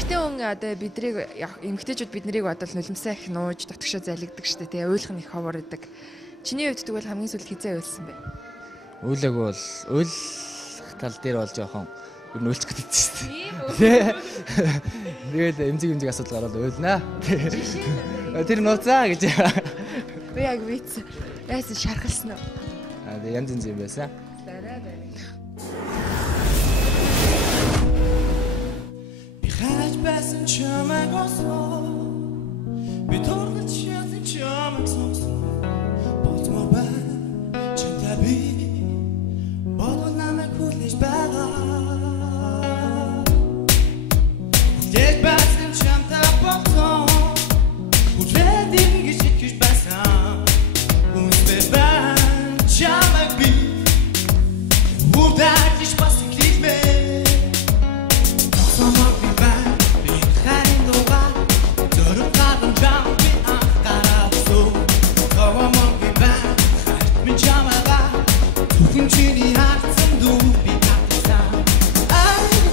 Эрэгтэй хүн одоо биднийг эмэгтэйчүүд биднийг бодвол нулимсаа их нууж дотгошоо залгидаг штэ тий. Уйлах нь их ховор идэг. Чиний хувьд тэгвэл хамгийн сүүлд хизээ уйлсан бэ? Уйлаг бол уйлах тал дээр бол жоохон ер нь уйлчих гэдэг чинь тий. Тэгээд эмзэг асуудал гараад уйлнаа. Тэр нууцаа гэж. Би яг виц. Яасан шархалсан уу? Тэгээд янз янз юм байсан. Дараа дараа. Хаж байсан чамайг осоо би торгож шатсан чамайг сонсоо бодмоор байна чамтай би бодол намайг хүлээж байгаа хүлээж байсан чамтай бодсон хүлээд ингэж итгэж байсан үнстэй байна чамайг би удаач бас итгэмэ Chini hearts and do be at the sound. I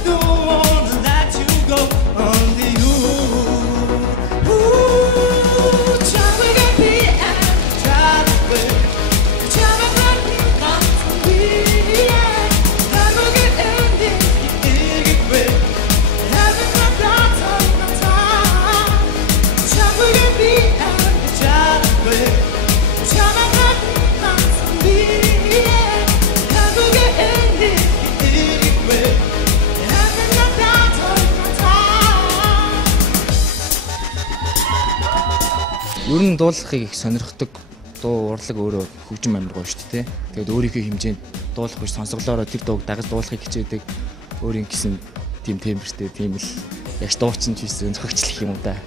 don't wanna let you go only you. Ooh, try to be and try to wait. Try to run from me. Never get ending, get away. Having my thoughts on my time. Try to be and try to wait. Try to run from me. Ер нь дуулахыг их сонирхдаг дуу урлаг өөрөө хөгжим амир гоё шүү дээ. Тэгээд өөрийнхөө хэмжээнд дуулах биш сонсголоороо тэр дууг дагаж дуулахыг хичээдэг өөрийн гэсэн тийм темпертэй тийм л яг дуучин ч биш зохицлох юм да.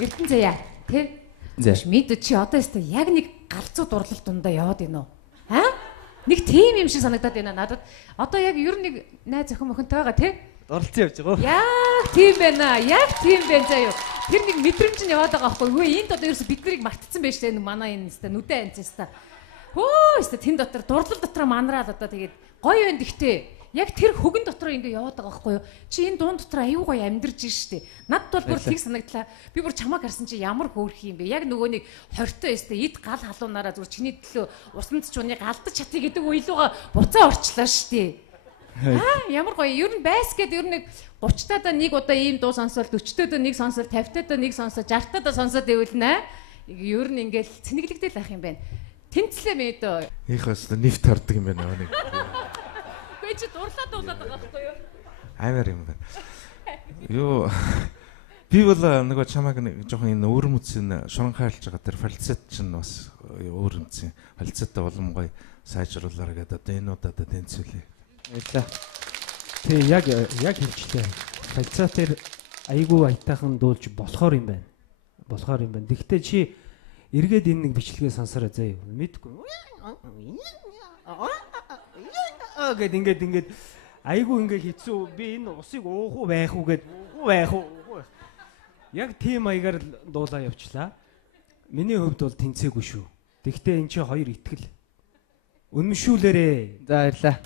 Эрдэнэ заяа тий? Мэдээ чи одоо өстой яг нэг галзуу дурлал дундаа яваад байна уу? Аа? Нэг тийм юм шиг санагдаад байна надад. Одоо яг ер нь нэг найз охин охинтойгоо тий? Дурлцсан явж байгаа уу? Яг тийм байна. Яг тийм байна заяа. Тэр нэг мэдрэмж нь яваад байгаа байхгүй юу? Энд одоо ерөөсө бид нарыг мартцсан байж тээ манай энэ өстой нүдэ анцсан. Хөө өстой тэн дотор дурлал дотор манараад одоо тэгээд гоё байна гэхдээ яг тэр хөгөн дотор ингэ яваад байгаа байхгүй юу? Чи энэ дуун дотор аюу гоё амьдарч штэ. Надд бол бүр тийг санагдлаа. Би бүр чамаа харсан чи ямар хөөрх юм бэ? Яг нөгөө нэг хортой өстө эд гал халуунаараа зүгээр чиний төлөө усанд чууны галдаж чатыг гэдэг уйлууга буцаа орчлоо штэ. Аа ямар гоё. Ер нь байсгээд ер нь нэг 30-таа нэг удаа ийм дуу сонсоод 40-таа нэг сонсоод 50-таа нэг сонсоод 60-таа сонсоод ивэл нэ. Ер нь ингээл цэнэглэгдэл ах юм байна. Тэнцлээ мэдөө. Их өстө нефт хардаг юм байна нэг. Чи дурлаад байгаа байхгүй юу? Амар юм байна. Юу би бол нөгөө чамаг жоохон энэ өөр мөцийн шуран хаалж байгаа тэр фальцет чинь бас өөр мөцийн фальцеттай болом гоё сайжруулаарай гэдэг одоо энэ удаа тэнцвэлээ. Баярлалаа. Тэг яг хэлжлээ. Фальцет тэр айгүй айтаахан дуулж болохоор юм байна. Гэхдээ чи эргээд энэ нэг бичлэгээ сонсороо заяа. Мэдгүй. Гэт ингээд айгүй ингээ хэцүү би энэ усыг уух уу байх уу гэд байх уу. Яг тийм маягаар дуулаа явчлаа. Миний хувьд бол тэнцээгүй шүү. Тэгвэл эн чинь хоёр итгэл. Үнэмшүүлээрээ. За баярлаа.